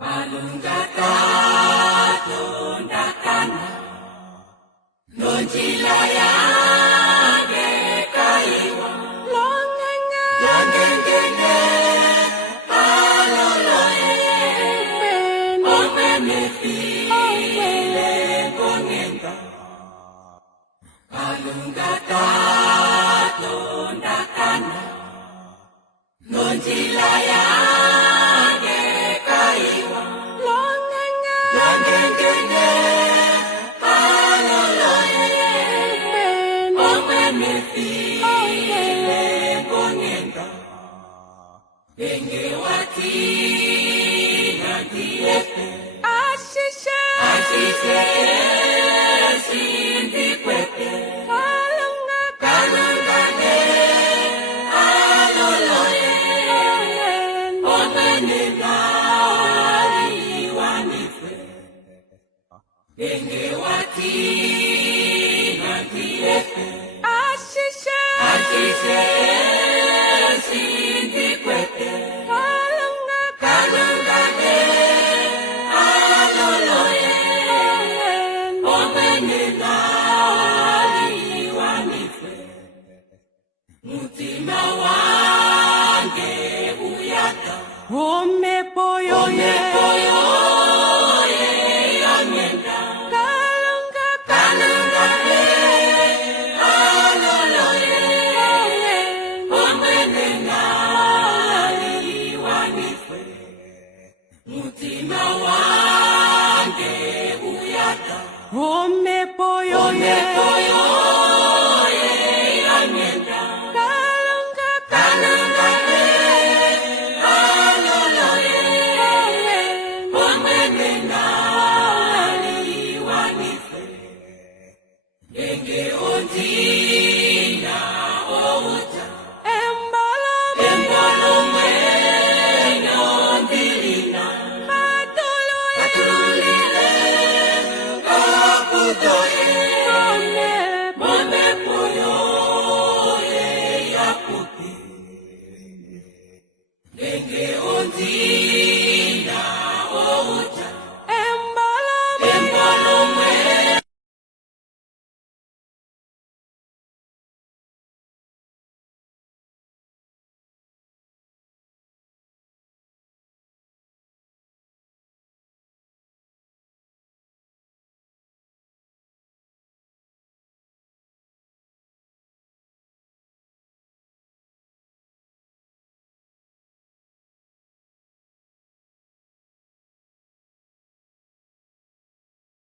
Malungata tondakana nonjilaya kaiwa longengene aloloe omwene file kongenga malungata tondakana nonjilaya kaiwa longengene aloloe omwene file kongenga Bengewati Nandiepe Ashishe Sindi Kwepe Kalungane Aloloe Omene Nari Wanife Bengewati Nandiepe Ashishe Sindi Kwepe Kalungane aloloe omene nari wanife mutima wange uyaka omepoyoye yamenda kalungane aloloe omene nari wanife mutima wange uyaka omepoyoye yamenda kalungane aloloe omene nari wanife enge ondina outa embalomwe nondilina katulile kapudoye monepoyoye yakupi enge ondina outa